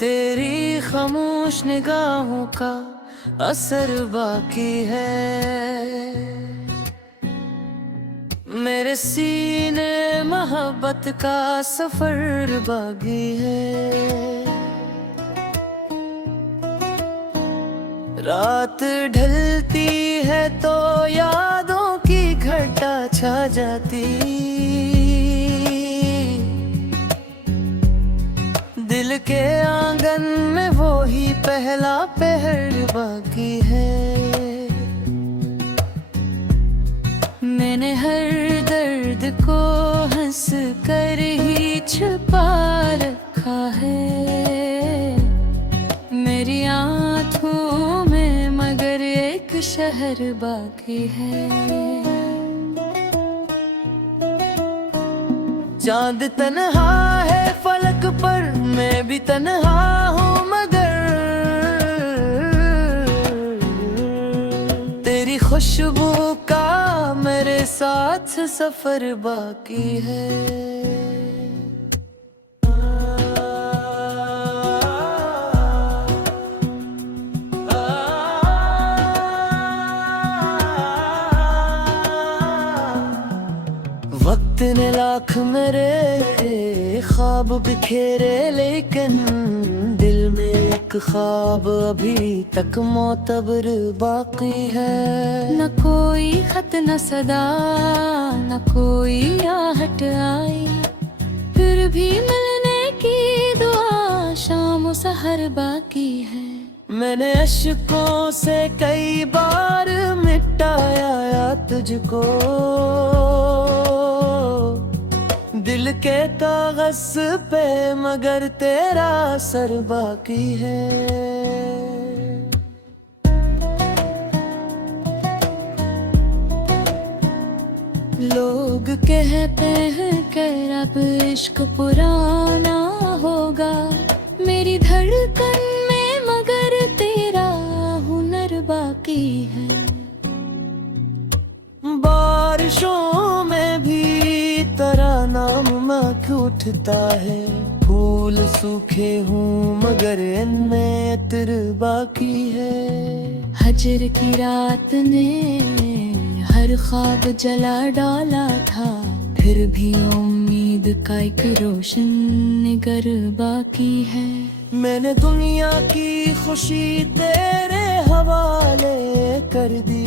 तेरी खामोश निगाहों का असर बाकी है, मेरे सीने मोहब्बत का सफर बाकी है। रात ढलती है तो यादों की घटा छा जाती, दिल के आंगन में वो ही पहला पहर बाकी है। मैंने हर दर्द को हंस कर ही छुपा रखा है, मेरी आँखों में मगर एक शहर बाकी है। चांद तन्हा है फलक पर, मैं भी तन्हा हूँ मगर तेरी खुशबू का मेरे साथ सफर बाकी है। वक्त ने लाख मेरे ख्वाब बिखेरे, लेकिन दिल में एक ख्वाब अभी तक मोतबर बाकी है। न कोई खत न सदा, न कोई आहट आई, फिर भी मिलने की दुआ शाम सहर बाकी है। मैंने अश्कों से कई बार मिटाया तुझको, दिल के कागज पे मगर तेरा असर बाकी है। लोग कहते हैं कि अब इश्क पुराना होगा, मेरी धड़कन में मगर तेरा हुनर बाकी है। बारिशों में भी नाम मख उठता है, फूल सूखे हूँ मगर इनमें इत्र बाकी है। हजर की रात ने हर ख्वाब जला डाला था, फिर भी उम्मीद का एक रोशन निगर बाकी है। मैंने दुनिया की खुशी तेरे हवाले कर दी,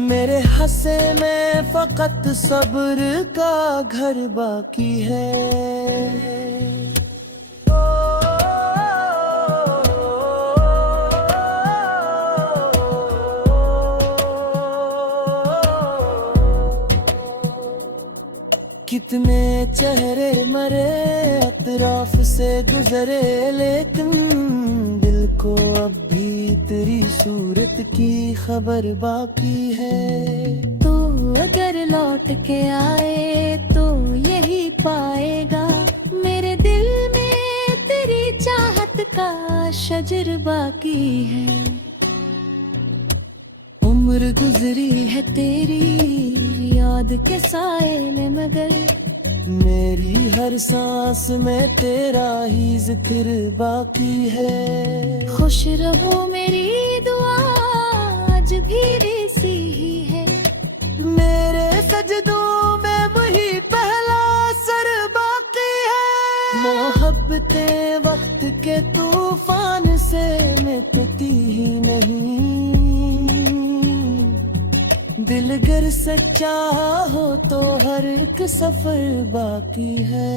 मेरे हंसे में फकत सब्र का घर बाकी है। कितने चेहरे मरे अतराफ से गुजरे, लेकिन दिल को अब भी तेरी सूरत की खबर बाकी है। तो अगर लौट के आए तो यही पाएगा, मेरे दिल में तेरी चाहत का शजर बाकी है। उम्र गुजरी है तेरी याद के साए में मगर मेरी हर सांस में तेरा ही जिक्र बाकी है। खुश रहो मेरी दुआ आज भी वैसी ही है, मेरे सजदों में वही पहला असर बाकी है। मोहब्बतें वक्त के तूफान से मिटती ही नहीं, दिल गर सच्चा हो तो हर एक सफर बाकी है।